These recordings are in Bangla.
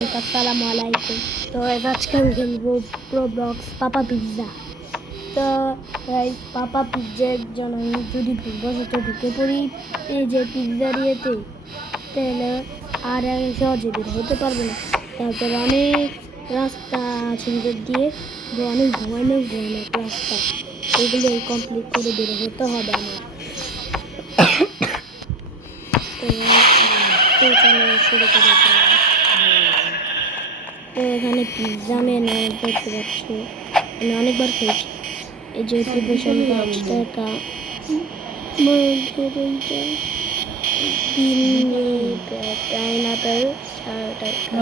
আসসালামু আলাইকুম। তো আজকে আমি খেলবো প্রোব্লক্স পাপা পিৎজা। তো পাপা পিৎজার জন্য আমি যদি ভুলবশত ঢুকে পড়ি এই যে পিৎজার ইয়েতে, তাহলে আর সহজে বের হতে পারবো না। তারপর অনেক রাস্তা আছে ভিতর দিয়ে, অনেক ভয়ানক ভয়ানক রাস্তা, এগুলো কমপ্লিট করে বের হতে হবে আমার। তো চলো শুরু করে দিলাম। তো এখানে পিৎজা মেনু দেখতে পাচ্ছ, আমি অনেকবার খেয়েছি। এই যে প্রিপারেশন 5 টাকা, পাইনাপেল 4 টাকা,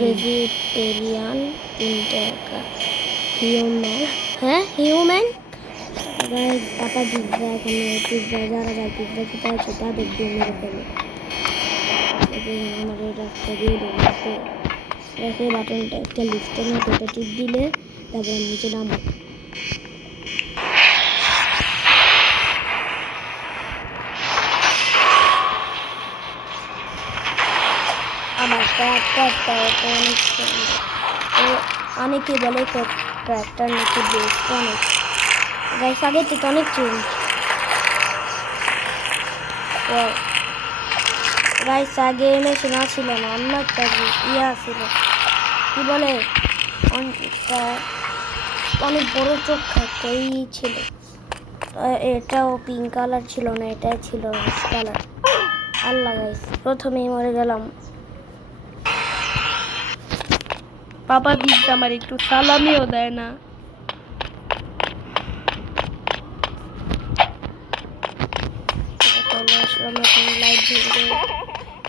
ভেজিটেরিয়ান 3 টাকা, হিউম্যান পাপা পিৎজা। এখানে পিৎজা যারা যারা পিৎজা খেতে আছে তাদের দিয়ে মেরে ফেলে। আমার এই রাস্তা দিয়ে ঢুকতে রেখে বাটনটা একটা লিফটের মতো, এটা টিপ দিলে তারপর নিচে নামবো। আমার ট্র্যাক্টরটা অনেক অনেকে বলে ট্র্যাক্টর নাকি বেস্ট অনেক গাইস, আগে থেকে অনেক চেঞ্জ। গাইস আগে মেশিন ছিল না, অন্য একটা ইয়া ছিল, কি বলে অনেক বড় চোখ একটা ছিল। এটাও পিঙ্ক কালার ছিল না, এটাই ছিল রেড কালার। আল্লাহ গাইস, প্রথমেই মরে গেলাম। পাপা পিৎজা আমার একটু সালামিও দেয় না।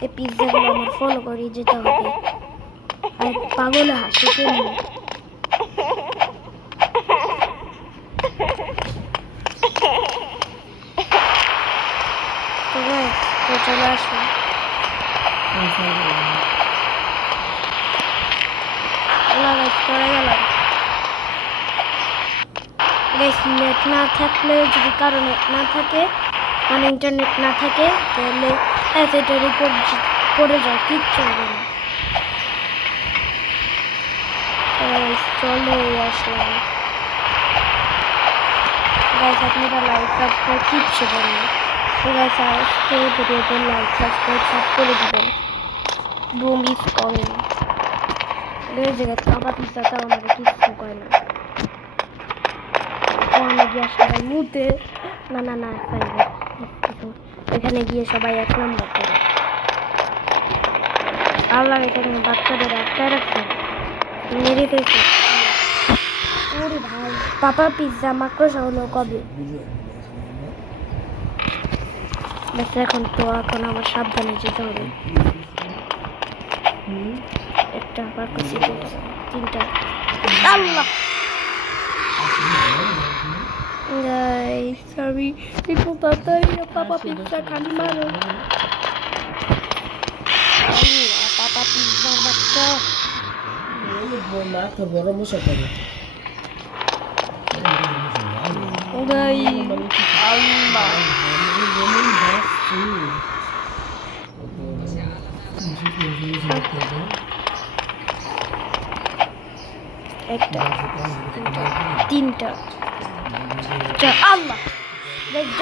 এই পিৎজাগুলো আমার ফলো করে যেতে হবে। আর পাগল হাসি কেমনি, তো চলে আসুন। নেট না থাকলে, যদি কারো নেট না থাকে, মানে ইন্টারনেট না থাকে, তাহলে এটার উপর পড়ে যাও, কিচ্ছু হবে না। চলে আসলাম গাইস, আপনারা লাইক সাবস্ক্রাইব কিচ্ছু করেন না। তো গাইস আজকে ভিডিওতে লাইক সাবস্ক্রাইব সব করে দিবেন। Broom is coming. এই জায়গায় পাপা পিৎজাটা আমাদের কিচ্ছু করে না। ওখানে গিয়ে সবাই মুতে, না না না এখানে গিয়ে সবাই 1 নম্বর করে। আল্লাহ এখানে বাচ্চাদের একটাই রাখছে, মেরে ফেলছে। ওরে ভাই, পাপা পিৎজা মাকড়সা হলো কবে? বেশ, এখন আমার সাবধানে যেতে হবে। একটা মাকড়সা, 3টা। আল্লাহ গাইস, আমি একটু তাড়াতাড়ি পাপা পিৎজা খালি মারো। পাপা পিৎজার বাচ্চা বড় মশা করে। একটা, 3টা। আল্লাহ,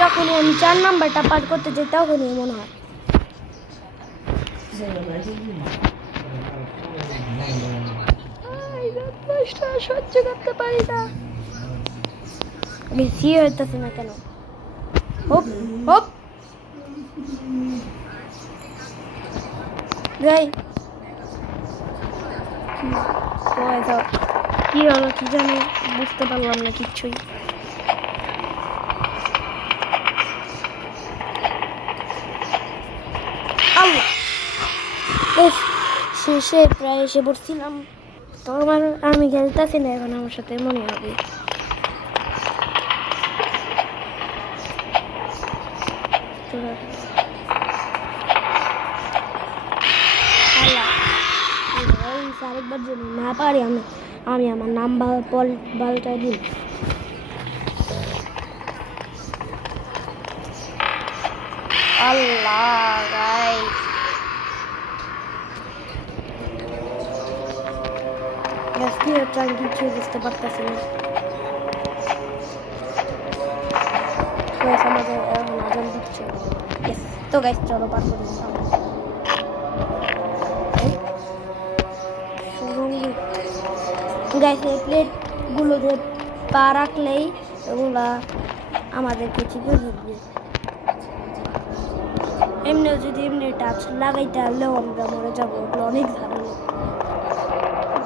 যখনই আমি 4 নাম্বারটা পার করতে যাই তখনই মনে হয় সহ্য করতে পারি না। বেশি হইতেছে না কেন? হোপ হোপ গাই, কি হলো কি জানি, বুঝতে পারলাম না কিচ্ছুই। আল্লাহ, শেষে প্রায় এসে পড়ছিলাম। তো আমি খেলতেছি না এখন, আমার সাথে মনে হবে। আরেকবার যদি না পারি আমি আমার নাম পাল্টাই দিই। আল্লাহ গাইস, গ্যাস কি হচ্ছে আমি কিছু বুঝতে পারতেছি না। গাইস আমাদের এখন আজান দিচ্ছে। ইয়েস, তো গাইস চলো পার করে দিলাম। সুরঙ্গি গাইস এই প্লেটগুলোতে পা রাখলেই ওগুলা আমাদেরকে চিপে ধরবে। এমনি যদি এমনি টাচ লাগাইতে পারলেও আমরা মরে যাবো, ওগুলো অনেক ধারালো।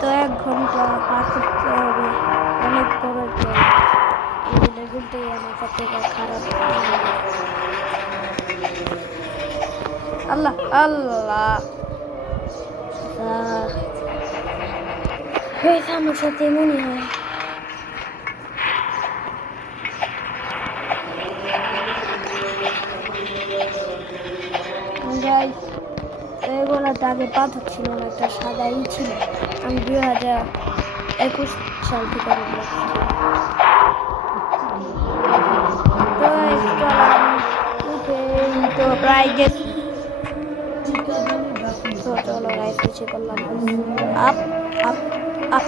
তো 1 ঘন্টা পার করতে হবে, অনেক বড় একটা লেভেলটাই আমার সব থেকে খারাপ। আল্লাহ আল্লাহ হয়েছে আমার সাথে মনে হয়। এগুলোতে আগে পাথর ছিল না, একটা সাদাই ছিল। আমি 2021 সাল থেকে তো প্রায় গেছি। তো চলো গাইস কিছু করলাম আপ আপ আপ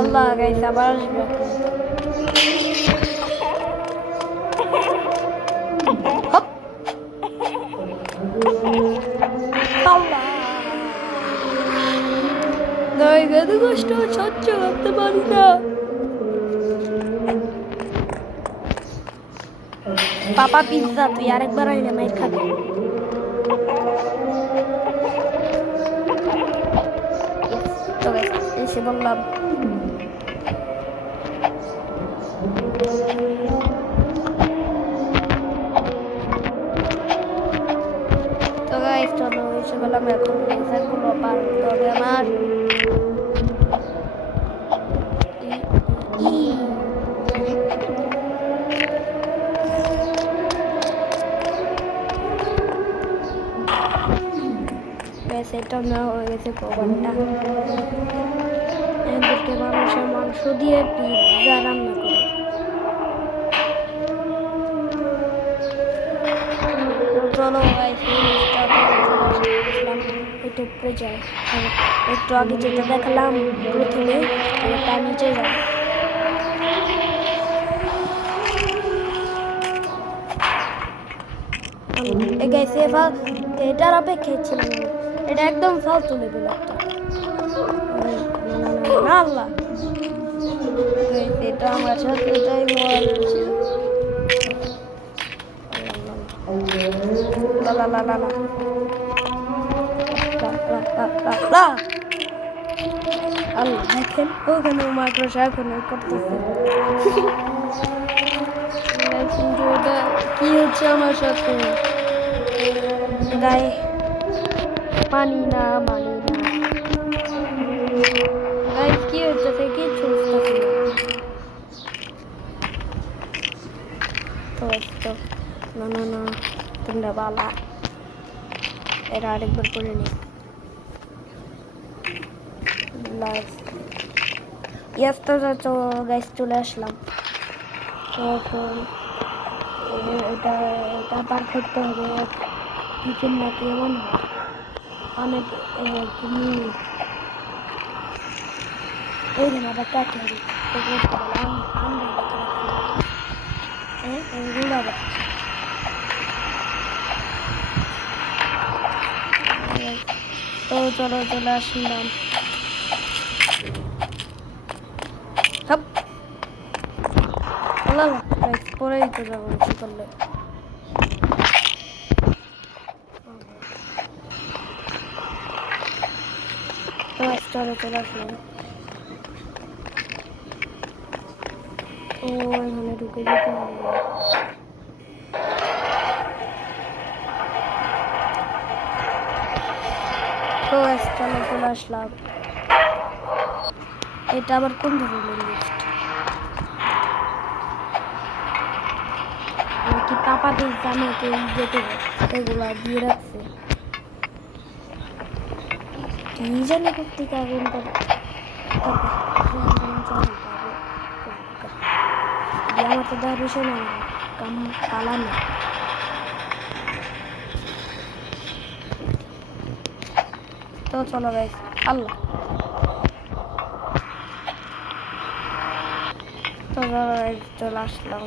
আল্লাহ গাইস আবার আসবে। হপ আল্লাহ গাইস এত কষ্ট সহ্য করতে পারি না। পাপা পিজ্জা তুই আরেকবার আইলে মাইর খাবি। তো এসে বললাম তো গাইস চলো এসে বললাম এখন এক্সামগুলো পার করতে হবে আমার। সেটা না হয়ে গেছে কভারটা। এদেরকে মানুষের মাংস দিয়ে পিৎজা রান্না করে। চলো একটু উপরে যাই। একটু আগে যেটা দেখালাম প্রথমে এটা নিচে যাই। এটার অপেক্ষায় ছিলাম, এটা একদম ফালতু লেভেল একটা। আল্লাহ এটা আমার সাথে এটাই ছিল। আল্লাহ দেখেন ওখানে মাকড়সা এখনো করতেছে। কিন্তু ওটা কি হচ্ছে আমার সাথে গায়ে মানি না গায়ে কি হচ্ছে কিছু তো না তোমরা বালা এটা আরেকবার করে নি। ইয়াস তো গাইস চলে আসলাম। তখন এটা পার করতে হবে টিফিন না কেমন অনেক এই দিন আবার কাটলারি তো চলো চলে আসলাম। পরেই তো যাবো কি করলে। চলে আসলাম। ও এখানে ঢুকে যেতে হবে। তো চলে আসলাম। এটা আবার কোন ধরনের লিফট নাকি পাপাদের জামাকে যেতে এগুলা দিয়ে রাখছে কি জানি করতে আগুন করে। আমার তো দেওয়ার বিষয় না কাম পালানো তো চলো গাইস আল্লাহ তো চলো গাইস চলে আসলাম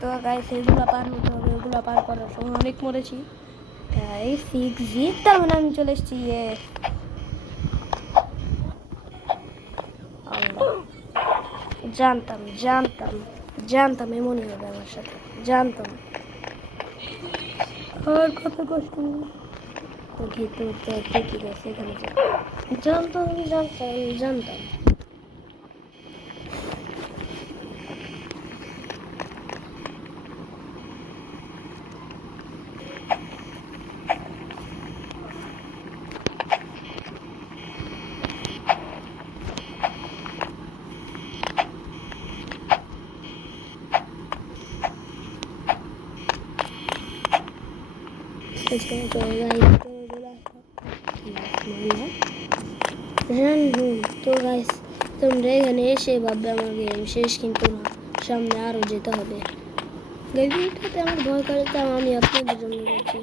তো গাইস এগুলো পার হতে হবে ওগুলো পার করার সময় অনেক মরেছি এই 6G তার মানে আমি চলে এসেছি আল্লাহ জানতাম জানতাম জানতাম এমনই হবে আমার সাথে জানতাম আর কত কষ্ট তো ঘেটে উঠতে ঠিকই গেছে এখানে জানতাম জানতাম জানতাম তো গাইস তোমরা এখানে এসে ভাববে আমার গেম শেষ কিন্তু না সামনে আরো যেতে হবে গেমটাতে আমার ভয় করে তাও আমি আপনাদের জন্য গেছি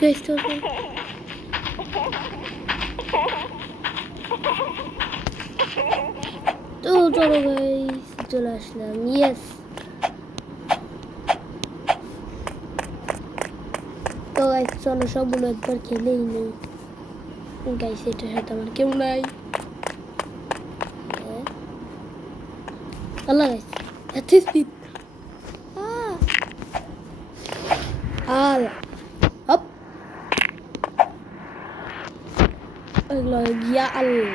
গাইস তো চলো গাইস চলে আসলাম ইয়েস তো গাইস চলো সবগুলো একবার খেলেই নেই গাইস এটার সাথে আমার কেউ নাই আল্লাহ গাইস এত স্পিড আল্লাহ হপ ইয়া আল্লাহ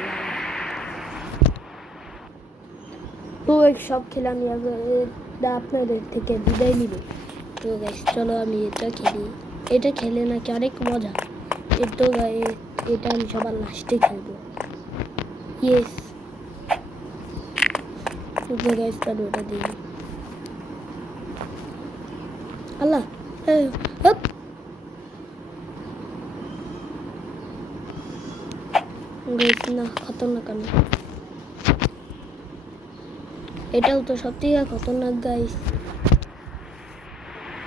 তো সব খেলে আমি আপনাদের থেকে বিদায় নিব তো গাইস চলো আমি এটা খেলি এটা খেলে নাকি অনেক মজা তো এটা আমি সবার লাস্টে খেলবো ইয়েস তো গাইস চলো ওটা দিই আল্লাহ হপ গাইস না খতরনাক আমি এটাও তো সব থেকে খতরনাক গাইস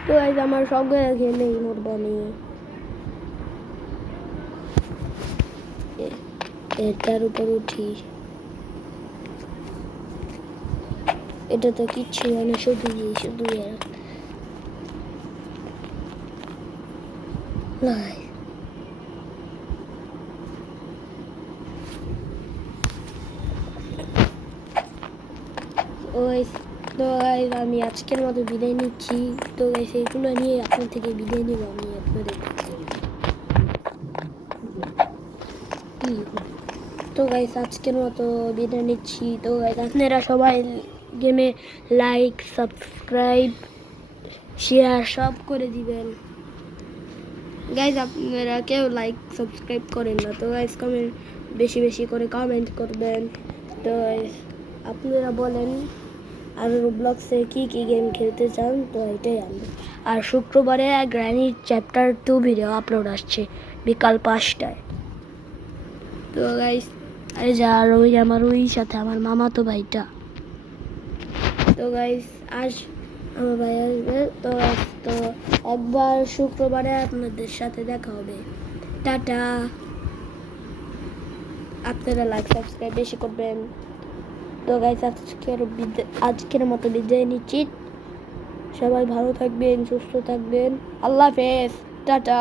তো গাইস আমার সব জায়গায় খেলেই মরবা নিয়ে এটার উপর উঠি এটা তো কিচ্ছু হয় না শুধু তো গাইস আমি আজকের মতো বিদায় নিচ্ছি তো গাইস এইগুলো নিয়ে আপনার থেকে বিদায় নিব আমি আপনাদের তো গাইস আজকের মতো বিদায় নিচ্ছি তো গাইস আপনারা সবাই গেমে লাইক সাবস্ক্রাইব শেয়ার সব করে দিবেন গাইস আপনারা কেউ লাইক সাবস্ক্রাইব করেন না তো গাইস কমেন্ট বেশি বেশি করে কমেন্ট করবেন তো আপনারা বলেন আর রোবলক্সে কি গেম খেলতে চান তো এটাই আনবো আর শুক্রবারে গ্র্যানি চ্যাপ্টার 2 ভিডিও আপলোড আসছে বিকাল 5টায় তো গাইস এই যে আর ওই আমার ওই সাথে আমার মামাতো ভাইটা তো গাইস আজ আমার ভাই আসবে তো একবার শুক্রবারে আপনাদের সাথে দেখা হবে টাটা আপনারা লাইক সাবস্ক্রাইব বেশি করবেন তো গাইস আজকের মতো বিদায় নিচ্ছি সবাই ভালো থাকবেন সুস্থ থাকবেন আল্লাহ হাফেজ টাটা